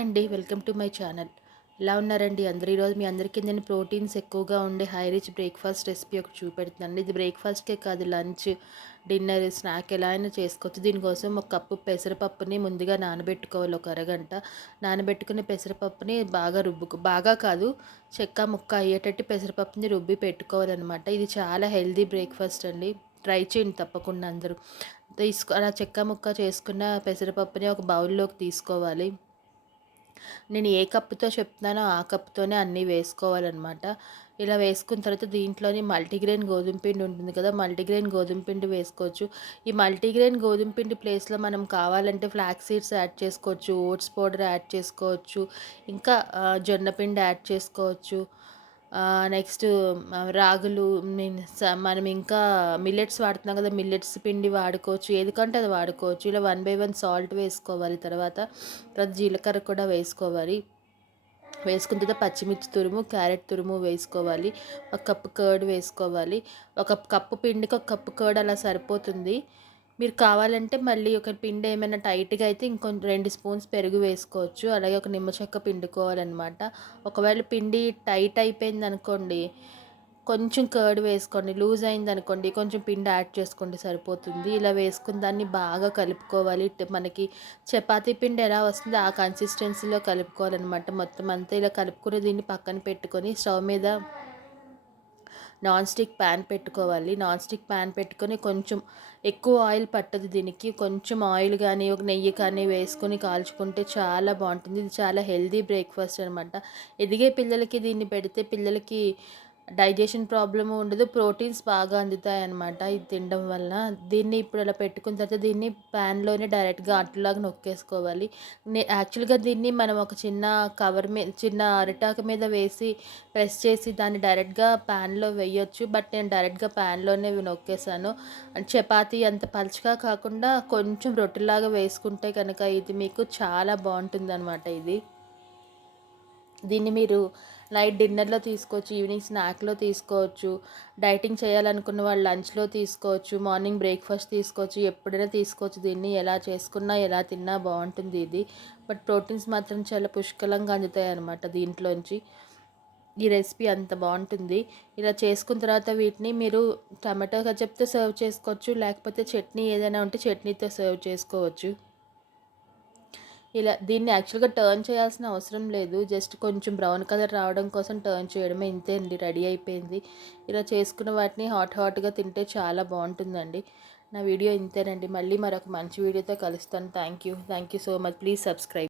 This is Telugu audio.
హాయ్ అండి. Welcome to my channel. ఎలా ఉన్నారండి అందరూ? ఈరోజు మీ అందరికీ నేను ప్రోటీన్స్ ఎక్కువగా ఉండే హై రిచ్ బ్రేక్‌ఫాస్ట్ రెసిపీ ఒకటి చూపెడుతున్నానండి. ఇది బ్రేక్‌ఫాస్ట్‌కే కాదు, లంచ్, డిన్నర్, స్నాక్ ఎలా అయినా చేసుకోవచ్చు. దీనికోసం ఒక కప్పు పెసరపప్పుని ముందుగా నానబెట్టుకోవాలి ఒక అరగంట. నానబెట్టుకున్న పెసరపప్పుని బాగా కాదు, చెక్క ముక్క అయ్యేటట్టు పెసరపప్పుని రుబ్బి పెట్టుకోవాలనమాట. ఇది చాలా హెల్తీ బ్రేక్‌ఫాస్ట్ అండి. ట్రై చేయండి తప్పకుండా అందరూ. అలా చెక్క ముక్క చేసుకున్న పెసరపప్పుని ఒక బౌల్‌లోకి తీసుకోవాలి. నేను ఏ కప్పుతో చెప్తున్నానో ఆ కప్‌తోనే అన్నీ వేసుకోవాలనమాట. ఇలా వేసుకున్న తర్వాత దీంట్లోని మల్టీగ్రెయిన్ గోధుమ పిండి ఉంటుంది కదా! మల్టీగ్రెయిన్ గోధుమ పిండి వేసుకోవచ్చు. ఈ మల్టీగ్రెయిన్ గోధుమ పిండి ప్లేస్‌లో మనం కావాలంటే ఫ్లాక్స్ సీడ్స్ యాడ్ చేసుకోవచ్చు, ఓట్స్ పౌడర్ యాడ్ చేసుకోవచ్చు, ఇంకా జొన్న పిండి యాడ్ చేసుకోవచ్చు. నెక్స్ట్ రాగులు మనం ఇంకా మిల్లెట్స్ వాడుతున్నాం కదా! మిల్లెట్స్ పిండి వాడుకోవచ్చు. ఏది కంటే అది వాడుకోవచ్చు. ఇలా 1 బై 1 సాల్ట్ వేసుకోవాలి. తర్వాత జీలకర్ర కూడా వేసుకోవాలి. వేసుకున్న తర్వాత పచ్చిమిర్చి తురుము, క్యారెట్ తురుము వేసుకోవాలి. ఒక కప్పు కర్డ్ వేసుకోవాలి. ఒక కప్పు పిండికి ఒక కప్పు కర్డ్ అలా సరిపోతుంది. మీరు కావాలంటే మళ్ళీ ఒక పిండి ఏమైనా టైట్‌గా అయితే 2 స్పూన్స్ పెరుగు వేసుకోవచ్చు. అలాగే ఒక నిమ్మ చెక్క పిండుకోవాలనమాట. ఒకవేళ పిండి టైట్ అయిపోయిందనుకోండి, కొంచెం కర్డ్ వేసుకోండి. లూజ్ అయిందనుకోండి, కొంచెం పిండి యాడ్ చేసుకోండి సరిపోతుంది. ఇలా వేసుకున్న దాన్ని బాగా కలుపుకోవాలి. మనకి చపాతీ పిండి ఎలా వస్తుందో ఆ కన్సిస్టెన్సీలో కలుపుకోవాలనమాట. మొత్తం అంతా ఇలా కలుపుకుని దీన్ని పక్కన పెట్టుకొని స్టవ్ మీద నాన్ స్టిక్ ప్యాన్ పెట్టుకోవాలి. నాన్ స్టిక్ ప్యాన్ పెట్టుకొని కొంచెం ఎక్కువ ఆయిల్ పట్టదు దీనికి. కొంచెం ఆయిల్ కానీ, ఒక నెయ్యి కానీ వేసుకొని కాల్చుకుంటే చాలా బావుంటుంది. ఇది చాలా హెల్తీ బ్రేక్‌ఫాస్ట్ అనమాట. ఎదిగే పిల్లలకి దీన్ని పెడితే పిల్లలకి డైజెషన్ ప్రాబ్లమ్ ఉండదు. ప్రోటీన్స్ బాగా అందుతాయన్నమాట ఇది తినడం వల్ల. దీన్ని ఇప్పుడు అలా పెట్టుకున్న తర్వాత దీన్ని ప్యాన్‌లోనే డైరెక్ట్‌గా అట్టులాగా నొక్కేసుకోవాలి. యాక్చువల్‌గా దీన్ని మనం ఒక చిన్న చిన్న అరిటాకు మీద వేసి ప్రెస్ చేసి దాన్ని డైరెక్ట్‌గా ప్యాన్‌లో వేయొచ్చు. బట్ నేను డైరెక్ట్‌గా ప్యాన్‌లోనే నొక్కేసాను. చపాతీ అంత పలుచగా కాకుండా కొంచెం రొట్టెలాగా వేసుకుంటే కనుక ఇది మీకు చాలా బావుంటుందనమాట ఇది. దీన్ని మీరు నైట్ డిన్నర్‌లో తీసుకోవచ్చు, ఈవినింగ్ స్నాక్‌లో తీసుకోవచ్చు, డైటింగ్ చేయాలనుకున్న వాళ్ళు లంచ్‌లో తీసుకోవచ్చు, మార్నింగ్ బ్రేక్‌ఫాస్ట్ తీసుకోవచ్చు, ఎప్పుడైనా తీసుకోవచ్చు. దీన్ని ఎలా చేసుకున్నా, ఎలా తిన్నా బావుంటుంది ఇది. బట్ ప్రోటీన్స్ మాత్రం చాలా పుష్కలంగా అందుతాయన్నమాట దీంట్లోంచి. ఈ రెసిపీ అంత బావుంటుంది. ఇలా చేసుకున్న తర్వాత వీటిని మీరు టమాటో కచప్‌తో సర్వ్ చేసుకోవచ్చు, లేకపోతే చట్నీ ఏదైనా ఉంటే చట్నీతో సర్వ్ చేసుకోవచ్చు. దీన్ని యాక్చువల్‌గా టర్న్ చేయాల్సిన అవసరం లేదు. జస్ట్ కొంచెం బ్రౌన్ కలర్ రావడం కోసం టర్న్ చేయడమే. ఇంతే అండి, రెడీ అయిపోయింది. ఇలా చేసుకున్న వాటిని హాట్‌గా తింటే చాలా బావుంటుందండి. నా వీడియో ఇంతేనండి. మళ్ళీ మరొక మంచి వీడియోతో కలుస్తాను. Thank you so much. Please subscribe.